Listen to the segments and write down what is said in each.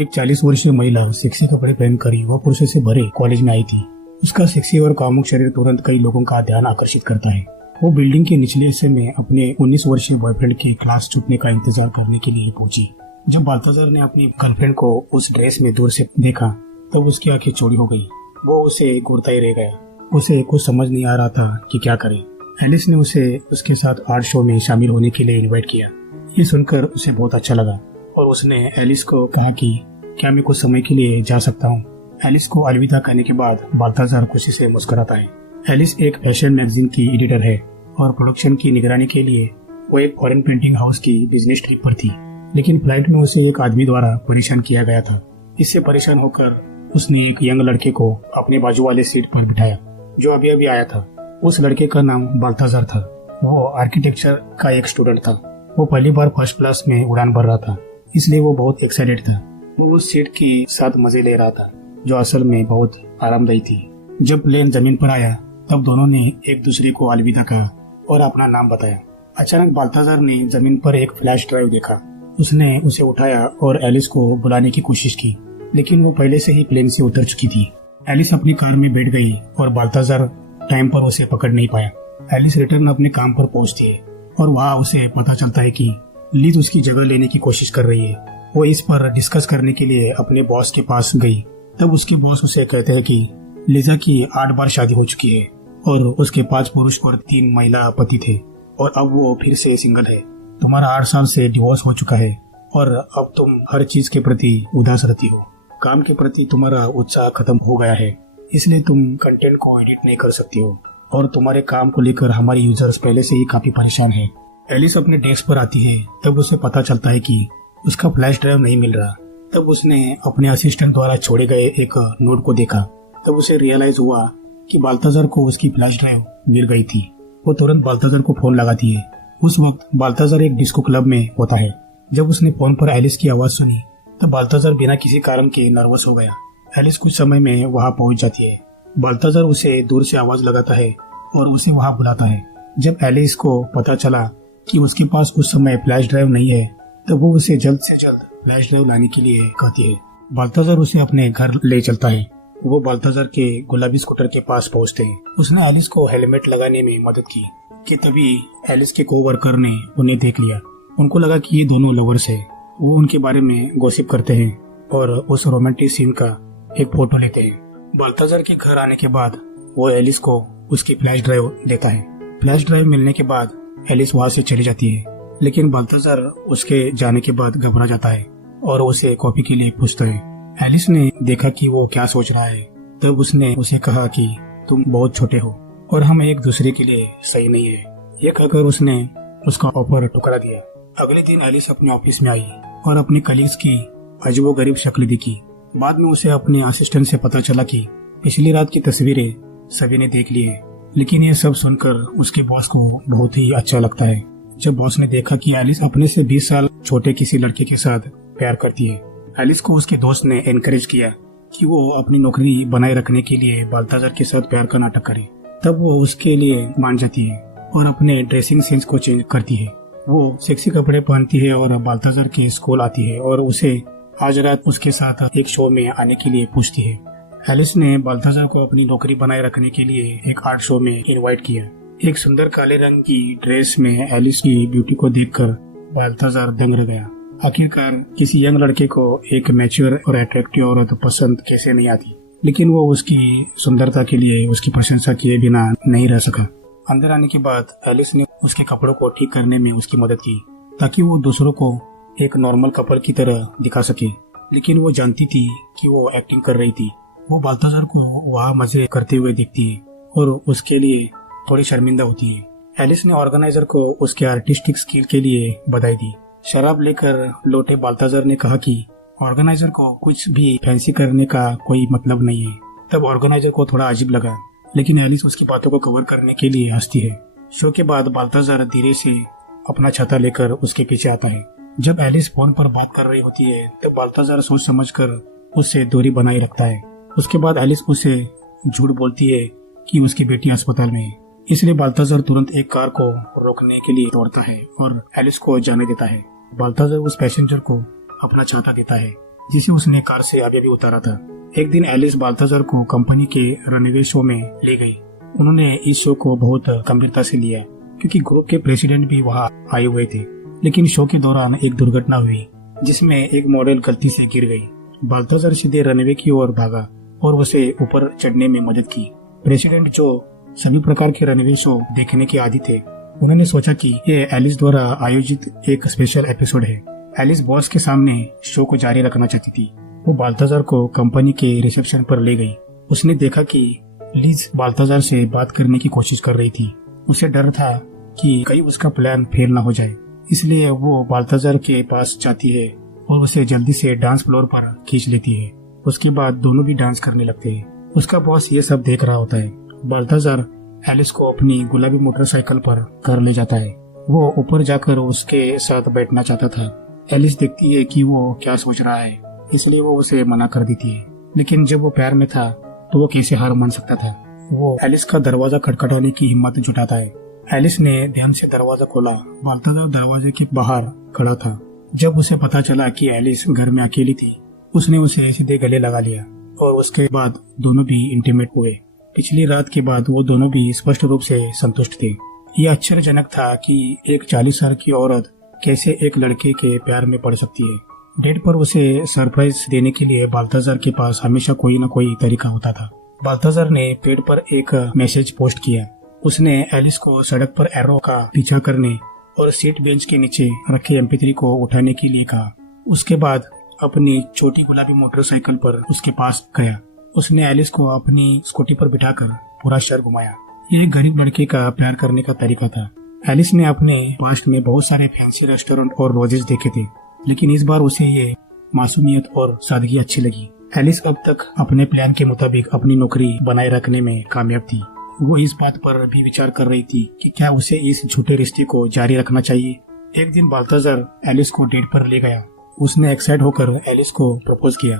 एक 40 वर्षीय महिला सेक्सी कपड़े पहनकर युवा पुरुषों से भरे कॉलेज में आई थी। उसका सेक्सी और कामुक शरीर तुरंत कई लोगों का ध्यान आकर्षित करता है। वो बिल्डिंग के निचले हिस्से में अपने 19 वर्षीय बॉयफ्रेंड के क्लास छूटने का इंतजार करने के लिए पहुंची। जब बाल्थाज़ार ने अपनी गर्लफ्रेंड को उस ड्रेस में दूर से देखा तब उसकी आंखें चौड़ी हो गई। वो उसे घूरता ही रह गया। उसे कुछ समझ नहीं आ रहा था कि क्या करे। एलिस ने उसे उसके साथ आर्ट शो में शामिल होने के लिए इनवाइट किया। ये सुनकर उसे बहुत अच्छा लगा और उसने एलिस को कहा कि क्या मैं कुछ समय के लिए जा सकता हूँ। एलिस को अलविदा कहने के बाद बाल्थाज़ार खुशी से मुस्कुराता है। एलिस एक फैशन मैगजीन की एडिटर है और प्रोडक्शन की निगरानी के लिए वो एक फॉरेन पेंटिंग हाउस की बिजनेस ट्रिप पर थी। लेकिन फ्लाइट में उसे एक आदमी द्वारा परेशान किया गया था। इससे परेशान होकर उसने एक यंग लड़के को अपने बाजू वाले सीट पर बिठाया जो अभी अभी आया था। उस लड़के का नाम बाल्थाज़ार था। वो आर्किटेक्चर का एक स्टूडेंट था। वो पहली बार फर्स्ट क्लास में उड़ान भर रहा था, इसलिए वो बहुत एक्साइटेड था। वो उस सीट के साथ मजे ले रहा था जो असल में बहुत आरामदायी थी। जब प्लेन जमीन पर आया तब दोनों ने एक दूसरे को अलविदा कहा और अपना नाम बताया। अचानक बाल्थाज़ार ने जमीन पर एक फ्लैश ड्राइव देखा। उसने उसे उठाया और एलिस को बुलाने की कोशिश की, लेकिन वो पहले से ही प्लेन से उतर चुकी थी। एलिस अपनी कार में बैठ गई और बाल्थाज़ार टाइम पर उसे पकड़ नहीं पाया। एलिस रिटर्न अपने काम पर पहुंचती है और वहाँ उसे पता चलता है कि लीज उसकी जगह लेने की कोशिश कर रही है। वो इस पर डिस्कस करने के लिए अपने बॉस के पास गई। तब उसके बॉस उसे कहते हैं कि लिजा की 8 बार शादी हो चुकी है और उसके 5 पुरुष और 3 महिला पति थे और अब वो फिर से सिंगल है। तुम्हारा 8 साल से डिवोर्स हो चुका है और अब तुम हर चीज के प्रति उदास रहती हो। काम के प्रति तुम्हारा उत्साह खत्म हो गया है, इसलिए तुम कंटेंट को एडिट नहीं कर सकती हो और तुम्हारे काम को लेकर हमारे यूजर्स पहले से ही काफी परेशान हैं। एलिस अपने डेस्क पर आती है तब उसे पता चलता है कि उसका फ्लैश ड्राइव नहीं मिल रहा। तब उसने अपने असिस्टेंट द्वारा छोड़े गए एक नोट को देखा। तब उसे रियलाइज हुआ कि बाल्थाज़ार को उसकी फ्लैश ड्राइव मिल गई थी। वो तुरंत बाल्थाज़ार को फोन लगाती है। उस वक्त बाल्थाज़ार एक डिस्को क्लब में होता है। जब उसने फोन पर एलिस की आवाज सुनी तब बाल्थाज़ार बिना किसी कारण के नर्वस हो गया। एलिस कुछ समय में वहाँ पहुँच जाती है। बाल्थाज़ार उसे दूर से आवाज लगाता है और उसे वहाँ बुलाता है। जब एलिस को पता चला कि उसके पास उस समय फ्लैश ड्राइव नहीं है तब वो उसे जल्द से जल्द फ्लैश ड्राइव लाने के लिए कहती है। बाल्थाज़ार उसे अपने घर ले चलता है। वो बाल्थाज़ार के गुलाबी स्कूटर के पास पहुँचते हैं। उसने एलिस को हेलमेट लगाने में मदद की कि तभी एलिस के कोवर्कर ने उन्हें देख लिया। उनको लगा कि ये दोनों लवर्स है। वो उनके बारे में गॉसिप करते हैं और उस रोमांटिक सीन का एक फोटो लेते हैं। बाल्थाज़ार के घर आने के बाद वो एलिस को उसकी फ्लैश ड्राइव देता है। फ्लैश ड्राइव मिलने के बाद एलिस वहाँ से चली जाती है, लेकिन बाल्थाज़ार उसके जाने के बाद घबरा जाता है और उसे कॉपी के लिए पूछता है। एलिस ने देखा कि वो क्या सोच रहा है। तब उसने उसे कहा कि तुम बहुत छोटे हो और हम एक दूसरे के लिए सही नहीं है। ये कहकर उसने उसका ऑफर ठुकरा दिया। अगले दिन एलिस अपने ऑफिस में आई और अपने कलीग्स की अजीबोगरीब शक्ल दिखी। बाद में उसे अपने असिस्टेंट से पता चला कि पिछली रात की तस्वीरें सभी ने देख ली है, लेकिन ये सब सुनकर उसके बॉस को बहुत ही अच्छा लगता है। जब बॉस ने देखा कि एलिस अपने से 20 साल छोटे किसी लड़के के साथ प्यार करती है, एलिस को उसके दोस्त ने एनकरेज किया कि वो अपनी नौकरी बनाए रखने के लिए बाल्थाज़ार के साथ प्यार का नाटक करे। तब वो उसके लिए मान जाती है और अपने ड्रेसिंग सेंस को चेंज करती है। वो सेक्सी कपड़े पहनती है और बाल्थाज़ार के स्कूल आती है और उसे आज रात उसके साथ एक शो में आने के लिए पूछती है। एलिस ने बाल्थाज़ार को अपनी नौकरी बनाए रखने के लिए एक आर्ट शो में इनवाइट किया। एक सुंदर काले रंग की ड्रेस में एलिस की ब्यूटी को देखकर बाल्थाज़ार दंग रह गया। आखिरकार किसी यंग लड़के को एक मैच्योर और अट्रैक्टिव औरत पसंद कैसे नहीं आती, लेकिन वो उसकी सुंदरता के लिए उसकी प्रशंसा किए बिना नहीं रह सका। अंदर आने के बाद एलिस ने उसके कपड़ों को ठीक करने में उसकी मदद की ताकि वो दूसरों को एक नॉर्मल कपल की तरह दिखा सके, लेकिन वो जानती थी कि वो एक्टिंग कर रही थी। वो बाल्थाज़ार को वहाँ मजे करते हुए दिखती है और उसके लिए थोड़ी शर्मिंदा होती है। एलिस ने ऑर्गेनाइजर को उसके आर्टिस्टिक स्किल के लिए बधाई दी। शराब लेकर लौटे बाल्थाज़ार ने कहा कि ऑर्गेनाइजर को कुछ भी फैंसी करने का कोई मतलब नहीं है। तब ऑर्गेनाइजर को थोड़ा अजीब लगा, लेकिन एलिस उसकी बातों को कवर करने के लिए हंसती है। शो के बाद बाल्थाज़ार धीरे से अपना छाता लेकर उसके पीछे आता है। जब एलिस फोन पर बात कर रही होती है तब बाल्थाज़ार सोच समझकर उससे दूरी बनाए रखता है। उसके बाद एलिस उसे झूठ बोलती है कि उसकी बेटी अस्पताल में है, इसलिए बाल्थाज़ार तुरंत एक कार को रोकने के लिए दौड़ता है और एलिस को जाने देता है। बाल्थाज़ार उस पैसेंजर को अपना छाता देता है जिसे उसने कार से अभी अभी उतारा था। एक दिन एलिस बाल्थाजार को कंपनी के रनवे शो में ले गई। उन्होंने इस शो को बहुत गंभीरता से लिया क्योंकि ग्रुप के प्रेसिडेंट भी वहाँ आए हुए थे। लेकिन शो के दौरान एक दुर्घटना हुई जिसमें एक मॉडल गलती से गिर गई। बाल्थाजार सीधे रनवे की ओर भागा और उसे ऊपर चढ़ने में मदद की। प्रेसिडेंट, जो सभी प्रकार के रनवे शो देखने के आदी थे, उन्होंने सोचा कि ये एलिस द्वारा आयोजित एक स्पेशल एपिसोड है। एलिस बॉस के सामने शो को जारी रखना चाहती थी। वो बाल्थाजार को कंपनी के रिसेप्शन पर ले गई। उसने देखा कि लिज बाल्थाजार से बात करने की कोशिश कर रही थी। उसे डर था कि कहीं उसका प्लान फेल न हो जाए, इसलिए वो बाल्थाजार के पास जाती है और उसे जल्दी से डांस फ्लोर पर खींच लेती है। उसके बाद दोनों भी डांस करने लगते हैं। उसका बॉस ये सब देख रहा होता है। बाल्थाजार एलिस को अपनी गुलाबी मोटरसाइकिल पर घर ले जाता है। वो ऊपर जाकर उसके साथ बैठना चाहता था। एलिस देखती है कि वो क्या सोच रहा है, इसलिए वो उसे मना कर देती है। लेकिन जब वो प्यार में था तो वो कैसे हार मान सकता था। वो एलिस का दरवाजा खटखटाने की हिम्मत जुटाता है। एलिस ने ध्यान से दरवाजा खोला। बाल्थाजार दरवाजे के बाहर खड़ा था। जब उसे पता चला कि एलिस घर में अकेली थी, उसने उसे सीधे गले लगा लिया और उसके बाद दोनों भी इंटीमेट हुए। पिछली रात के बाद वो दोनों भी स्पष्ट रूप से संतुष्ट थे। यह आश्चर्यजनक था कि एक 40 साल की औरत कैसे एक लड़के के प्यार में पड़ सकती है। डेट पर उसे सरप्राइज देने के लिए बाल्थाजार के पास हमेशा कोई न कोई तरीका होता था। बाल्थाजार ने पेड़ पर एक मैसेज पोस्ट किया। उसने एलिस को सड़क पर एरो का पीछा करने और सीट बेंच के नीचे रखे MP3 को उठाने के लिए कहा। उसके बाद अपनी छोटी गुलाबी मोटरसाइकिल पर उसके पास गया। उसने एलिस को अपनी स्कूटी पर बिठाकर पूरा शहर घुमाया। ये एक गरीब लड़के का प्यार करने का तरीका था। एलिस ने अपने पास्ट में बहुत सारे फैंसी रेस्टोरेंट और लॉजेस देखे थे, लेकिन इस बार उसे ये मासूमियत और सादगी अच्छी लगी। एलिस अब तक अपने प्लान के मुताबिक अपनी नौकरी बनाए रखने में कामयाब थी। वो इस बात पर भी विचार कर रही थी कि क्या उसे इस झूठे रिश्ते को जारी रखना चाहिए। एक दिन बाल्थाजार एलिस को डेट पर ले गया। उसने एक्साइट होकर एलिस को प्रपोज किया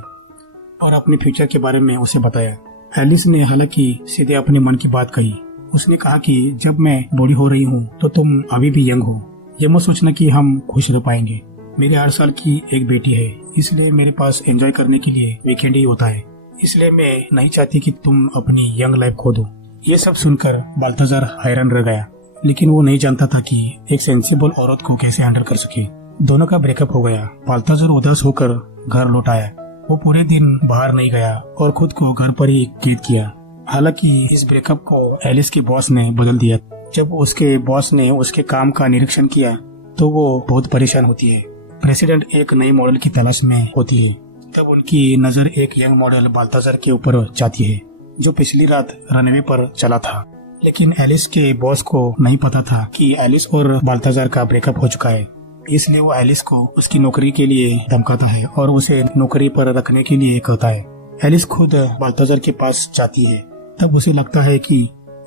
और अपने फ्यूचर के बारे में उसे बताया। एलिस ने हालांकि सीधे अपने मन की बात कही। उसने कहा कि जब मैं बूढ़ी हो रही हूँ तो तुम अभी भी यंग हो। ये मत सोचना कि हम खुश रह पाएंगे। मेरे 8 साल की एक बेटी है, इसलिए मेरे पास एंजॉय करने के लिए वीकेंड ही होता है। इसलिए मैं नहीं चाहती कि तुम अपनी यंग लाइफ खो दो। ये सब सुनकर बाल्थाजार हैरान रह गया, लेकिन वो नहीं जानता था कि एक सेंसिबल औरत को कैसे हैंडल कर सके। दोनों का ब्रेकअप हो गया। बाल्थाजार उदास होकर घर लौट आया। वो पूरे दिन बाहर नहीं गया और खुद को घर पर ही कैद किया। हालांकि इस ब्रेकअप को एलिस के बॉस ने बदल दिया। जब उसके बॉस ने उसके काम का निरीक्षण किया तो वो बहुत परेशान होती है। प्रेसिडेंट एक नई मॉडल की तलाश में होती है। तब उनकी नजर एक यंग मॉडल बाल्थाजार के ऊपर जाती है, जो पिछली रात रनवे पर चला था। लेकिन एलिस के बॉस को नहीं पता था कि एलिस और बाल्थाजार का ब्रेकअप हो चुका है। इसलिए वो एलिस को उसकी नौकरी के लिए धमकाता है और उसे नौकरी पर रखने के लिए कहता है। एलिस खुद बाल्थाजार के पास जाती है। तब उसे लगता है कि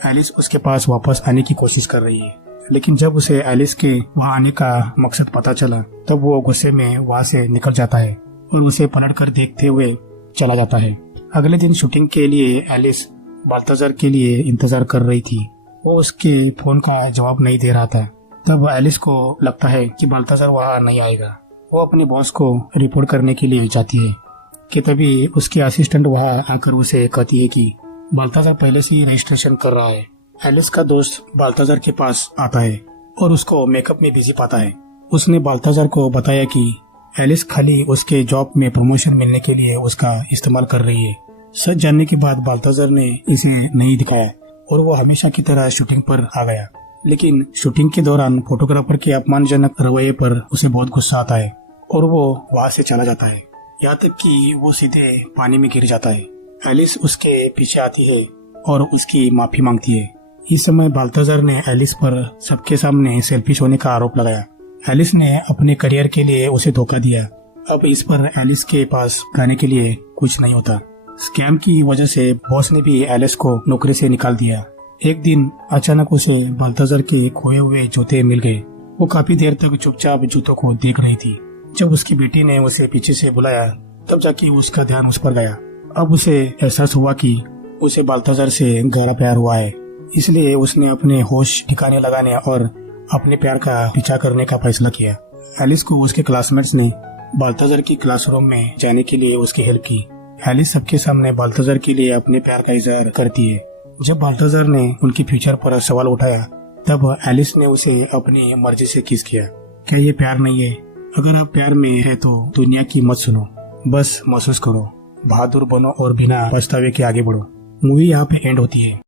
एलिस उसके पास वापस आने की कोशिश कर रही है। लेकिन जब उसे एलिस के वहाँ आने का मकसद पता चला तब वो गुस्से में वहाँ से निकल जाता है और उसे पलटकर देखते हुए चला जाता है। अगले दिन शूटिंग के लिए एलिस बाल्थाजार के लिए इंतजार कर रही थी। वो उसके फोन का जवाब नहीं दे रहा था। तब एलिस को लगता है कि बाल्थाजार वहाँ नहीं आएगा। वो अपने बॉस को रिपोर्ट करने के लिए जाती है कि तभी उसके असिस्टेंट वहाँ आकर उसे कहती है कि बाल्थाजार पहले से ही रजिस्ट्रेशन कर रहा है। एलिस का दोस्त बाल्थाजार के पास आता है और उसको मेकअप में बिजी पाता है। उसने बाल्थाजार को बताया कि एलिस खाली उसके जॉब में प्रमोशन मिलने के लिए उसका इस्तेमाल कर रही है। सच जानने के बाद बाल्थाजार ने इसे नहीं दिखाया और वो हमेशा की तरह शूटिंग पर आ गया। लेकिन शूटिंग के दौरान फोटोग्राफर के अपमानजनक रवैये पर उसे बहुत गुस्सा आता है और वो वहाँ से चला जाता है, यहाँ तक कि वो सीधे पानी में गिर जाता है। एलिस उसके पीछे आती है और उसकी माफी मांगती है। इस समय बाल्थाजार ने एलिस पर सबके सामने सेल्फिश होने का आरोप लगाया। एलिस ने अपने करियर के लिए उसे धोखा दिया। अब इस पर एलिस के पास गाने के लिए कुछ नहीं होता। स्कैम की वजह से बॉस ने भी एलिस को नौकरी से निकाल दिया। एक दिन अचानक उसे बाल्थाजार के खोए हुए जूते मिल गए। वो काफी देर तक चुपचाप जूतों को देख रही थी। जब उसकी बेटी ने उसे पीछे से बुलाया तब जाके उसका ध्यान उस पर गया। अब उसे एहसास हुआ कि उसे बाल्थाजार से गहरा प्यार हुआ है। इसलिए उसने अपने होश ठिकाने लगाने और अपने प्यार का पीछा करने का फैसला किया। एलिस को उसके क्लासमेट्स ने बाल्थाजर की क्लासरूम में जाने के लिए उसकी हेल्प की। एलिस सबके सामने बाल्थाजर के लिए अपने प्यार का इजहार करती है। जब बाल्थाजर ने उनकी फ्यूचर पर सवाल उठाया तब एलिस ने उसे अपनी मर्जी से किस किया। क्या ये प्यार नहीं है? अगर आप प्यार में है तो दुनिया की मत सुनो, बस महसूस करो, बहादुर बनो और बिना पछतावे के आगे बढ़ो। मूवी यहाँ पे एंड होती है।